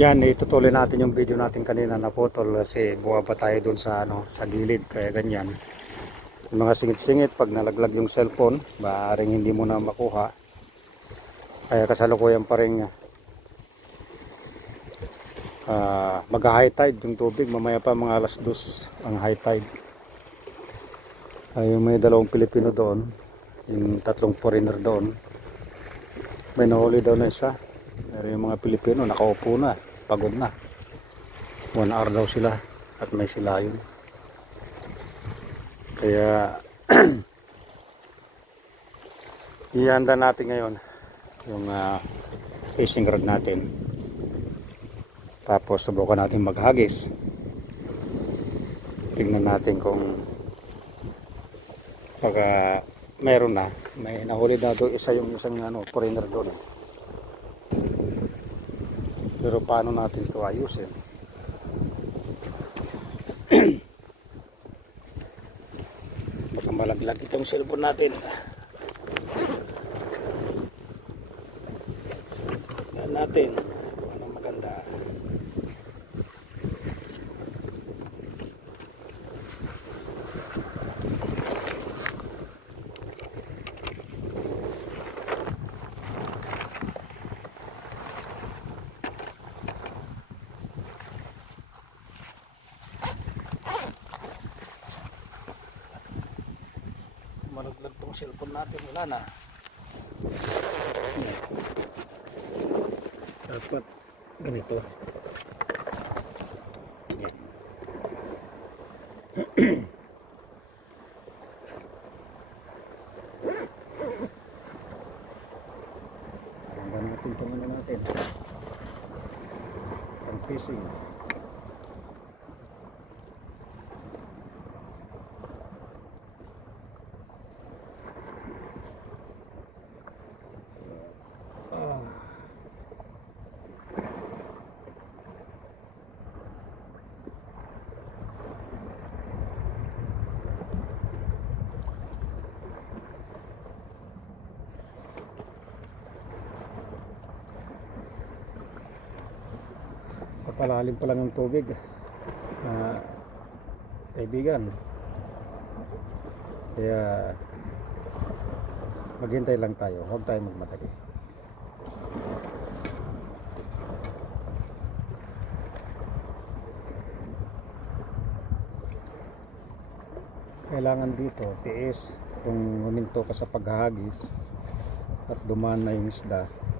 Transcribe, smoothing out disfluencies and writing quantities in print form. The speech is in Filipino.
Yan, itutuloy natin yung video natin kanina na putol kasi buha pa tayo dun sa sa gilid, kaya ganyan. Yung mga singit-singit pag nalaglag yung cellphone, maaaring hindi mo na makuha. Kaya kasalukuyan pa rin mag-high tide yung tubig, mamaya pa mga alas 2 ang high tide. Ay, may dalawang Pilipino doon, yung tatlong foreigner doon. May nahuli daw na isa. Pero yung mga Pilipino nakaupo na, pagod na. 1 hour daw sila at may silayon. Kaya ihanda natin ngayon yung fishing rod natin. Tapos subukan natin maghagis. Tingnan natin kung pagka meron na, may nahuli na doon isa yung isang foreigner doon. Pero paano natin ito ayusin? Baka malaglag itong cellphone natin. Yan natin kung ano maganda. Malaglag tong cellphone natin, wala na. Dapat ganito. Hanggang natin itong natin ang fishing. Palalim pa lang ang tubig, kaibigan. Kaya maghintay lang tayo, huwag tayo magmatagi. Kailangan dito tiis kung huminto ka sa paghahagis at dumaan na yung isda.